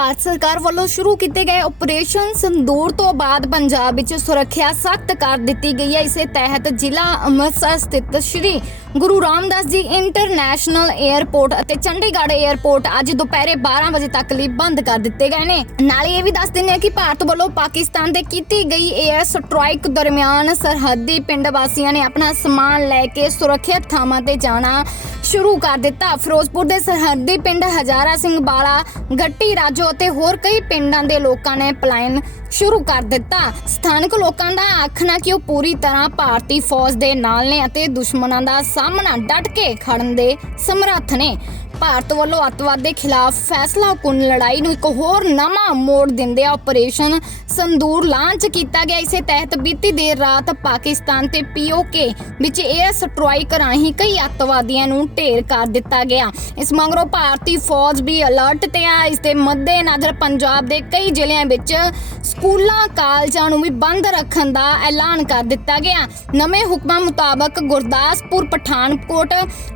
ਭਾਰਤ ਸਰਕਾਰ ਵੱਲੋਂ ਸ਼ੁਰੂ ਕੀਤੇ ਗਏ ਆਪਰੇਸ਼ਨ ਸੰਦੂਰ ਤੋਂ ਬਾਅਦ ਪੰਜਾਬ ਵਿੱਚ ਸੁਰੱਖਿਆ ਸਖਤ ਕਰ ਦਿੱਤੀ ਗਈ ਹੈ। ਇਸੇ ਤਹਿਤ ਜ਼ਿਲ੍ਹਾ ਅੰਮ੍ਰਿਤਸਰ ਸਥਿਤ ਸ਼੍ਰੀ ਗੁਰੂ ਰਾਮਦਾਸ ਜੀ ਇੰਟਰਨੈਸ਼ਨਲ 에ਅਰਪੋਰਟ ਅਤੇ ਚੰਡੀਗੜ੍ਹ 에ਅਰਪੋਰਟ ਅੱਜ ਦੁਪਹਿਰੇ 12 ਵਜੇ ਤੱਕ ਲਈ ਬੰਦ ਕਰ ਦਿੱਤੇ ਗਏ ਨੇ। ਨਾਲ ਇਹ ਵੀ ਦੱਸ ਦਿੰਦੇ ਆ ਕਿ ਭਾਰਤ ਵੱਲੋਂ ਪਾਕਿਸਤਾਨ ਦੇ ਕੀਤੀ ਗਈ ਏਅਰ ਸਟ੍ਰਾਈਕ ਦਰਮਿਆਨ ਸਰਹੱਦੀ ਪਿੰਡ ਵਾਸੀਆਂ ਨੇ ਆਪਣਾ ਸਮਾਨ ਲੈ ਕੇ ਸੁਰੱਖਿਅਤ ਥਾਵਾਂ ਤੇ ਜਾਣਾ ਸ਼ੁਰੂ ਕਰ ਦਿੱਤਾ। ਫਿਰੋਜ਼ਪੁਰ ਦੇ ਸਰਹੱਦੀ ਪਿੰਡ ਹਜ਼ਾਰਾ ਸਿੰਘ ਬਾਲਾ, ਗੱਟੀ ਰਾਜੋ ਅਤੇ ਹੋਰ ਕਈ ਪਿੰਡਾਂ ਦੇ ਲੋਕਾਂ ਨੇ ਪਲਾਇਨ ਸ਼ੁਰੂ ਕਰ ਦਿੱਤਾ। ਸਥਾਨਕ ਲੋਕਾਂ ਦਾ ਆਖਣਾ ਕਿ ਉਹ ਪੂਰੀ ਤਰ੍ਹਾਂ ਭਾਰਤੀ ਫੌਜ ਦੇ ਨਾਲ ਨੇ ਅਤੇ ਦੁਸ਼ਮਣਾਂ ਦਾ ਸਾਹਮਣਾ ਡਟ ਕੇ ਖੜਨ ਦੇ ਸਮਰੱਥ ਨੇ। ਭਾਰਤ ਵੱਲੋਂ ਅੱਤਵਾਦ ਦੇ ਖਿਲਾਫ ਫੈਸਲਾ ਕੁਨ ਲੜਾਈ ਨੂੰ ਇੱਕ ਹੋਰ ਨਵਾਂ ਮੋੜ ਦਿੰਦੇ ਆ ਆਪਰੇਸ਼ਨ ਸੰਦੂਰ ਲਾਂਚ ਕੀਤਾ ਗਿਆ। ਇਸੇ ਤਹਿਤ ਬੀਤੀ ਦੇਰ ਰਾਤ ਪਾਕਿਸਤਾਨ ਤੇ ਪੀਓਕੇ ਵਿੱਚ 에ਅਰ ਸਟ੍ਰਾਈਕ ਰਾਹੀਂ ਕਈ ਅੱਤਵਾਦੀਆਂ ਨੂੰ ਢੇਰ ਕਰ ਦਿੱਤਾ ਗਿਆ। ਇਸ ਮਗਰੋਂ ਭਾਰਤੀ ਫੌਜ ਵੀ ਅਲਰਟ ਤੇ ਆ। ਇਸ ਦੇ ਮੱਦੇਨਜ਼ਰ ਪੰਜਾਬ ਦੇ ਕਈ ਜ਼ਿਲ੍ਹਿਆਂ ਵਿੱਚ ਸਕੂਲਾਂ, ਕਾਲਜਾਂ ਨੂੰ ਵੀ ਬੰਦ ਰੱਖਣ ਦਾ ਐਲਾਨ ਕਰ ਦਿੱਤਾ ਗਿਆ। ਨਵੇਂ ਹੁਕਮਾਂ ਮੁਤਾਬਕ ਗੁਰਦਾਸਪੁਰ, ਪਠਾਨਕੋਟ,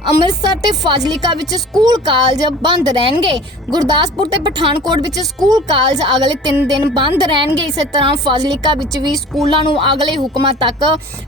ਅੰਮ੍ਰਿਤਸਰ ਤੇ ਫਾਜ਼ਿਲਕਾ ਵਿੱਚ ਸਕੂਲ ਸਕੂਲ ਕਾਲਜ ਬੰਦ ਰਹਿਣਗੇ। ਗੁਰਦਾਸਪੁਰ ਤੇ ਪਠਾਨਕੋਟ ਵਿੱਚ ਸਕੂਲ ਕਾਲਜ ਅਗਲੇ 3 ਦਿਨ ਬੰਦ ਰਹਿਣਗੇ। ਇਸੇ ਤਰ੍ਹਾਂ ਫਾਜ਼ਿਲਕਾ ਵਿੱਚ ਵੀ ਸਕੂਲਾਂ ਨੂੰ ਅਗਲੇ ਹੁਕਮਾਂ ਤੱਕ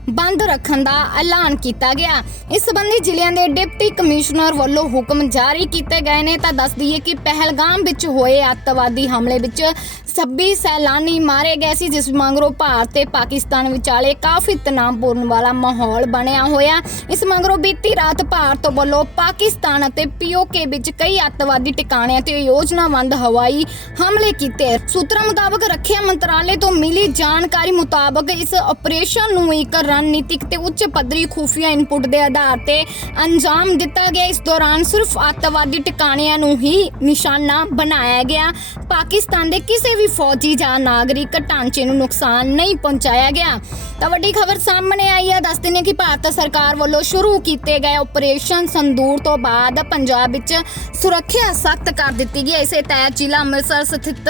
ਬੰਦ ਰੱਖਣ ਦਾ ਐਲਾਨ ਕੀਤਾ ਗਿਆ। ਇਸ ਸੰਬੰਧੀ ਜ਼ਿਲ੍ਹਿਆਂ ਦੇ ਡਿਪਟੀ ਕਮਿਸ਼ਨਰ ਵੱਲੋਂ ਹੁਕਮ ਜਾਰੀ ਕੀਤੇ ਗਏ ਨੇ। ਤਾਂ ਦੱਸ ਦਈਏ ਕਿ ਪਹਿਲਗਾਮ ਵਿੱਚ ਹੋਏ ਅੱਤਵਾਦੀ ਹਮਲੇ ਵਿੱਚ 26 ਸੈਲਾਨੀ ਮਾਰੇ ਗਏ ਸੀ, ਜਿਸ ਮਗਰੋਂ ਭਾਰਤ ਤੇ ਪਾਕਿਸਤਾਨ ਵਿਚਾਲੇ ਕਾਫੀ ਤਣਾਅਪੂਰਨ ਵਾਲਾ ਮਾਹੌਲ ਬਣਿਆ ਹੋਇਆ। ਇਸ ਮਗਰੋਂ ਬੀਤੀ ਰਾਤ ਭਾਰਤ ਵੱਲੋਂ ਪਾਕਿਸਤਾਨ ਅਤੇ ਪੀਓਕੇ ਵਿੱਚ ਕਈ ਅੱਤਵਾਦੀ ਟਿਕਾਣਿਆਂ ਤੇ ਯੋਜਨਾਬੰਦ ਹਵਾਈ ਹਮਲੇ ਕੀਤੇ। ਸੂਤਰਾਂ ਮੁਤਾਬਕ ਰੱਖਿਆ ਮੰਤਰਾਲੇ ਤੋਂ ਮਿਲੀ ਜਾਣਕਾਰੀ ਮੁਤਾਬਕ ਇਸ ਆਪਰੇਸ਼ਨ ਨੂੰ ਇੱਕ ਰਣਨੀਤਿਕ ਤੇ ਉੱਚ ਪੱਧਰੀ ਖੁਫੀਆ ਇਨਪੁਟ ਦੇ ਆਧਾਰ ਤੇ ਅੰਜਾਮ ਦਿੱਤਾ ਗਿਆ। ਇਸ ਦੌਰਾਨ ਸਿਰਫ ਅੱਤਵਾਦੀ ਟਿਕਾਣਿਆਂ ਨੂੰ ਹੀ ਨਿਸ਼ਾਨਾ ਬਣਾਇਆ ਗਿਆ। ਪਾਕਿਸਤਾਨ ਦੇ ਕਿਸੇ ਵੀ ਫੌਜੀ ਜਾਂ ਨਾਗਰਿਕ ਢਾਂਚੇ ਨੂੰ ਨੁਕਸਾਨ ਨਹੀਂ ਪਹੁੰਚਾਇਆ ਗਿਆ। ਤਾਂ ਵੱਡੀ ਖਬਰ ਸਾਹਮਣੇ ਆਈ ਹੈ। ਦੱਸ ਦਿੰਦੇ ਕਿ ਭਾਰਤ ਸਰਕਾਰ ਵੱਲੋਂ ਸ਼ੁਰੂ ਕੀਤੇ ਗਏ ਆਪਰੇਸ਼ਨ ਸੰਦੂਰ ਤੋਂ ਬਾਅਦ ਪੰਜਾਬ ਵਿੱਚ ਵਿੱਚ ਸੁਰੱਖਿਆ ਸਖਤ ਕਰ ਦਿੱਤੀ ਗਈ ਹੈ। ਇਸੇ ਤਹਿਤ ਜ਼ਿਲ੍ਹਾ ਅੰਮ੍ਰਿਤਸਰ ਸਥਿਤ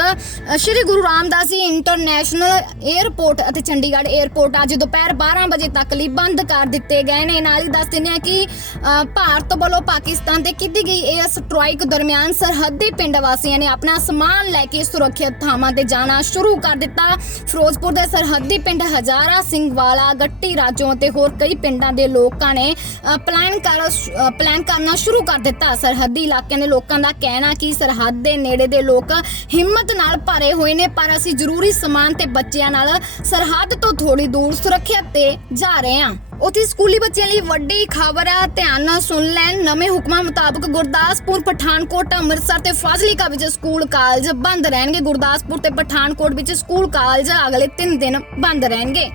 ਸ਼੍ਰੀ ਗੁਰੂ ਰਾਮਦਾਸ ਜੀ ਇੰਟਰਨੈਸ਼ਨਲ 에ਅਰਪੋਰਟ ਅਤੇ ਚੰਡੀਗੜ੍ਹ 에ਅਰਪੋਰਟ ਅੱਜ ਦੁਪਹਿਰ 12 ਵਜੇ ਤੱਕ ਲਈ ਬੰਦ ਕਰ ਦਿੱਤੇ ਗਏ ਨੇ। ਨਾਲ ਹੀ ਦੱਸ ਦਿੰਦੇ ਆ ਕਿ ਭਾਰਤ ਵੱਲੋਂ ਪਾਕਿਸਤਾਨ ਤੇ ਕੀਤੀ ਗਈ ਇਹ ਸਟ੍ਰਾਈਕ ਦਰਮਿਆਨ ਸਰਹੱਦੀ ਪਿੰਡ ਵਾਸੀਆਂ ਨੇ ਆਪਣਾ ਸਮਾਨ ਲੈ ਕੇ ਸੁਰੱਖਿਅਤ ਥਾਵਾਂ ਤੇ ਜਾਣਾ ਸ਼ੁਰੂ ਕਰ ਦਿੱਤਾ। ਫਿਰੋਜ਼ਪੁਰ ਦੇ ਸਰਹੱਦੀ ਪਿੰਡ ਹਜ਼ਾਰਾ ਸਿੰਘ ਵਾਲਾ, ਗੱਟੀ ਰਾਜੋਂ ਅਤੇ ਹੋਰ ਕਈ ਪਿੰਡਾਂ ਦੇ ਲੋਕਾਂ ਨੇ ਪਲਾਨ ਕਰ ਪਲਾਨ ਕਰਨਾ ਸ਼ੁਰੂ ਕਰ ਦਿੱਤਾ। ਸਰਹੱਦ ਇਲਾਕਿਆਂ ਦੇ ਲੋਕਾਂ ਦਾ ਕਹਿਣਾ ਕਿ ਸਰਹੱਦ ਦੇ ਨੇੜੇ ਦੇ ਲੋਕ ਹਿੰਮਤ ਨਾਲ ਭਰੇ ਹੋਏ ਨੇ, ਪਰ ਅਸੀਂ ਜ਼ਰੂਰੀ ਸਮਾਨ ਤੇ ਬੱਚਿਆਂ ਨਾਲ ਸਰਹੱਦ ਤੋਂ ਥੋੜੀ ਦੂਰ ਸੁਰੱਖਿਅਤ ਤੇ ਜਾ ਰਹੇ ਹਾਂ। ਉਥੇ ਸਕੂਲੀ ਬੱਚਿਆਂ ਲਈ ਵੱਡੀ ਖਬਰ ਆ, ਧਿਆਨ ਨਾਲ ਸੁਣ ਲੈਣ। ਨਵੇਂ ਹੁਕਮਾਂ ਮੁਤਾਬਕ ਗੁਰਦਾਸਪੁਰ, ਪਠਾਨਕੋਟ, ਅੰਮ੍ਰਿਤਸਰ ਤੇ ਫਾਜ਼ਿਲਕਾ ਵਿੱਚ ਸਕੂਲ ਕਾਲਜ ਬੰਦ ਰਹਿਣਗੇ। ਗੁਰਦਾਸਪੁਰ ਤੇ ਪਠਾਨਕੋਟ ਵਿੱਚ ਸਕੂਲ ਕਾਲਜ ਅਗਲੇ 3 ਦਿਨ ਬੰਦ ਰਹਿਣਗੇ।